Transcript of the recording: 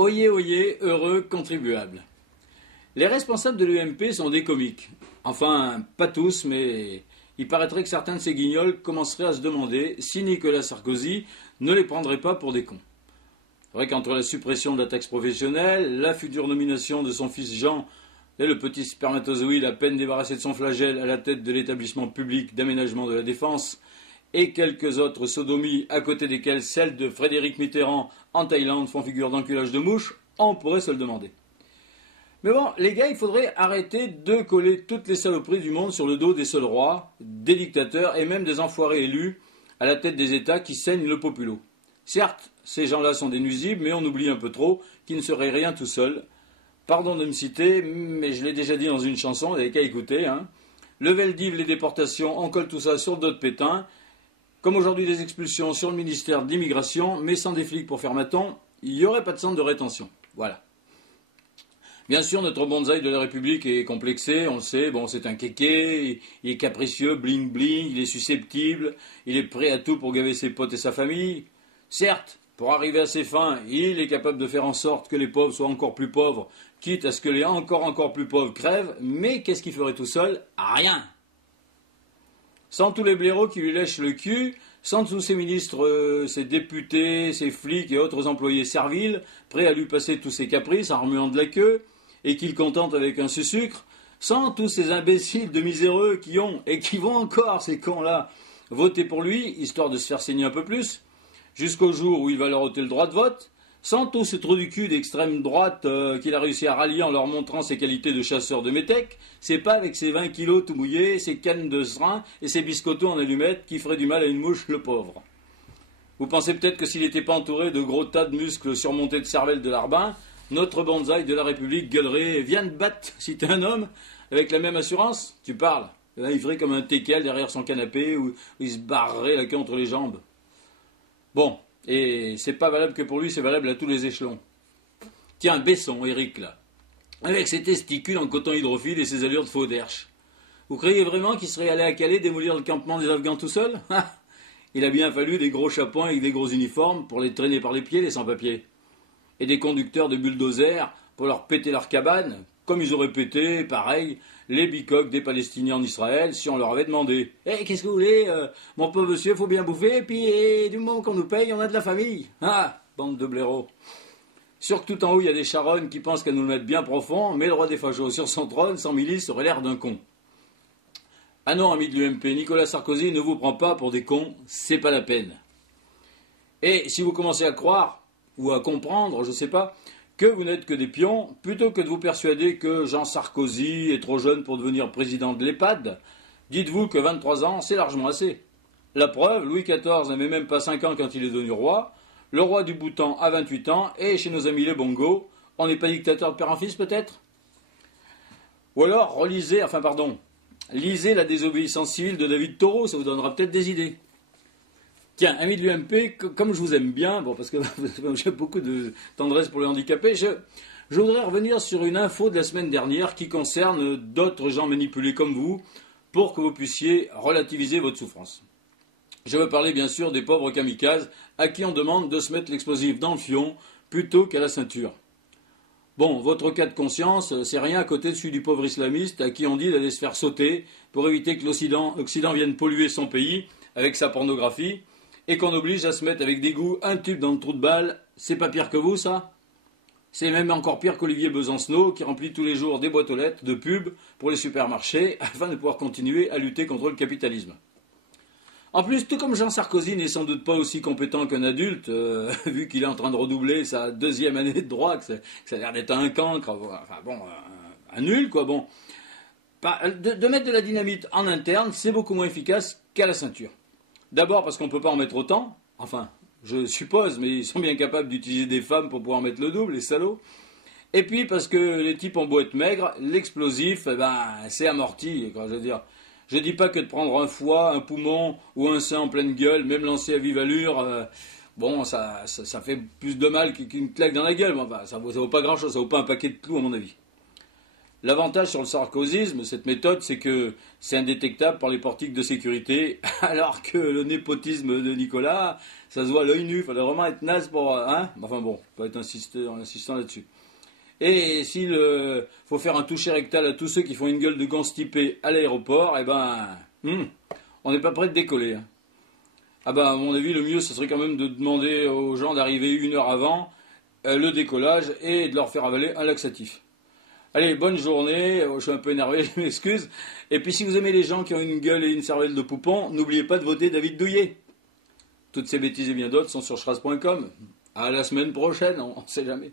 Oyez, oyez, heureux contribuables. Les responsables de l'UMP sont des comiques. Enfin, pas tous, mais il paraîtrait que certains de ces guignols commenceraient à se demander si Nicolas Sarkozy ne les prendrait pas pour des cons. C'est vrai qu'entre la suppression de la taxe professionnelle, la future nomination de son fils Jean et le petit spermatozoïde à peine débarrassé de son flagelle à la tête de l'établissement public d'aménagement de la Défense, et quelques autres sodomies à côté desquelles celles de Frédéric Mitterrand en Thaïlande font figure d'enculage de mouche, on pourrait se le demander. Mais bon, les gars, il faudrait arrêter de coller toutes les saloperies du monde sur le dos des seuls rois, des dictateurs et même des enfoirés élus à la tête des États qui saignent le populo. Certes, ces gens-là sont des nuisibles, mais on oublie un peu trop qu'ils ne seraient rien tout seuls. Pardon de me citer, mais je l'ai déjà dit dans une chanson, vous n'avez qu'à écouter. Le Veldiv, les déportations, on colle tout ça sur le dos de Pétain. Comme aujourd'hui des expulsions sur le ministère de l'Immigration, mais sans des flics pour faire maton, il n'y aurait pas de centre de rétention. Voilà. Bien sûr, notre bonsaï de la République est complexé, on le sait, bon, c'est un kéké, il est capricieux, bling bling, il est susceptible, il est prêt à tout pour gaver ses potes et sa famille. Certes, pour arriver à ses fins, il est capable de faire en sorte que les pauvres soient encore plus pauvres, quitte à ce que les encore plus pauvres crèvent, mais qu'est-ce qu'il ferait tout seul? Rien. Sans tous les blaireaux qui lui lèchent le cul, sans tous ses ministres, ses députés, ses flics et autres employés serviles, prêts à lui passer tous ses caprices en remuant de la queue, et qu'il contente avec un sucre, sans tous ces imbéciles de miséreux qui ont, et qui vont encore, ces cons-là, voter pour lui, histoire de se faire saigner un peu plus, jusqu'au jour où il va leur ôter le droit de vote, sans tout ce trou du cul d'extrême droite qu'il a réussi à rallier en leur montrant ses qualités de chasseur de métèques, c'est pas avec ses 20 kilos tout mouillés, ses cannes de serin et ses biscottos en allumettes qui feraient du mal à une mouche, le pauvre. Vous pensez peut-être que s'il n'était pas entouré de gros tas de muscles surmontés de cervelle de larbin, notre bonsaï de la République gueulerait « Viens te battre si t'es un homme !» avec la même assurance? Tu parles. Et là, il ferait comme un teckel derrière son canapé où il se barrerait la queue entre les jambes. Bon. Et c'est pas valable que pour lui, c'est valable à tous les échelons. Tiens, Besson, Eric, là, avec ses testicules en coton hydrophile et ses allures de faux derche. Vous croyez vraiment qu'il serait allé à Calais démolir le campement des Afghans tout seul? Il a bien fallu des gros chapeaux avec des gros uniformes pour les traîner par les pieds, les sans-papiers. Et des conducteurs de bulldozers pour leur péter leur cabane, comme ils auraient pété, pareil, les bicoques des Palestiniens en Israël si on leur avait demandé. Eh, qu'est-ce que vous voulez, mon pauvre monsieur, faut bien bouffer, et puis du moment qu'on nous paye, on a de la famille. Ah, bande de blaireaux. Sûr que tout en haut, il y a des charognes qui pensent qu'à nous le mettre bien profond, mais le roi des fachos sur son trône, sans milice, aurait l'air d'un con. Ah non, amis de l'UMP, Nicolas Sarkozy ne vous prend pas pour des cons, c'est pas la peine. Et si vous commencez à croire, ou à comprendre, je sais pas, que vous n'êtes que des pions, plutôt que de vous persuader que Jean Sarkozy est trop jeune pour devenir président de l'EHPAD, dites-vous que 23 ans, c'est largement assez. La preuve, Louis XIV n'avait même pas 5 ans quand il est devenu roi, le roi du Bhoutan a 28 ans, et chez nos amis les Bongo, on n'est pas dictateur de père en fils peut-être? Ou alors, lisez La désobéissance civile de David Taureau, ça vous donnera peut-être des idées. Tiens, amis de l'UMP, comme je vous aime bien, bon, parce que j'ai beaucoup de tendresse pour les handicapés, je voudrais revenir sur une info de la semaine dernière qui concerne d'autres gens manipulés comme vous pour que vous puissiez relativiser votre souffrance. Je veux parler bien sûr des pauvres kamikazes à qui on demande de se mettre l'explosif dans le fion plutôt qu'à la ceinture. Bon, votre cas de conscience, c'est rien à côté de celui du pauvre islamiste à qui on dit d'aller se faire sauter pour éviter que l'Occident vienne polluer son pays avec sa pornographie, et qu'on oblige à se mettre avec dégoût un tube dans le trou de balle, c'est pas pire que vous, ça? C'est même encore pire qu'Olivier Besancenot, qui remplit tous les jours des boîtes aux lettres de pubs pour les supermarchés, afin de pouvoir continuer à lutter contre le capitalisme. En plus, tout comme Jean Sarkozy n'est sans doute pas aussi compétent qu'un adulte, vu qu'il est en train de redoubler sa 2e année de droit, que ça a l'air d'être un cancre, enfin bon, un nul, quoi, bon. De mettre de la dynamite en interne, c'est beaucoup moins efficace qu'à la ceinture. D'abord parce qu'on ne peut pas en mettre autant, enfin, je suppose, mais ils sont bien capables d'utiliser des femmes pour pouvoir en mettre le double, les salauds. Et puis parce que les types ont beau être maigres, l'explosif, c'est amorti, quoi, je veux dire. Je dis pas que de prendre un foie, un poumon ou un sein en pleine gueule, même lancé à vive allure, ça fait plus de mal qu'une claque dans la gueule, mais enfin, ça vaut pas grand-chose, ça vaut pas un paquet de clous à mon avis. L'avantage sur le sarkozysme, cette méthode, c'est que c'est indétectable par les portiques de sécurité, alors que le népotisme de Nicolas, ça se voit à l'œil nu, il faudrait vraiment être naze pour... Hein, enfin bon, pas être insistant là-dessus. Et s'il faut faire un toucher rectal à tous ceux qui font une gueule de constipé à l'aéroport, eh ben, on n'est pas prêt de décoller. Hein. Ah ben, à mon avis, le mieux, ce serait quand même de demander aux gens d'arriver 1 heure avant le décollage et de leur faire avaler un laxatif. Allez, bonne journée, je suis un peu énervé, je m'excuse. Et puis si vous aimez les gens qui ont une gueule et une cervelle de poupon, n'oubliez pas de voter David Douillet. Toutes ces bêtises et bien d'autres sont sur schraz.com. À la semaine prochaine, on ne sait jamais.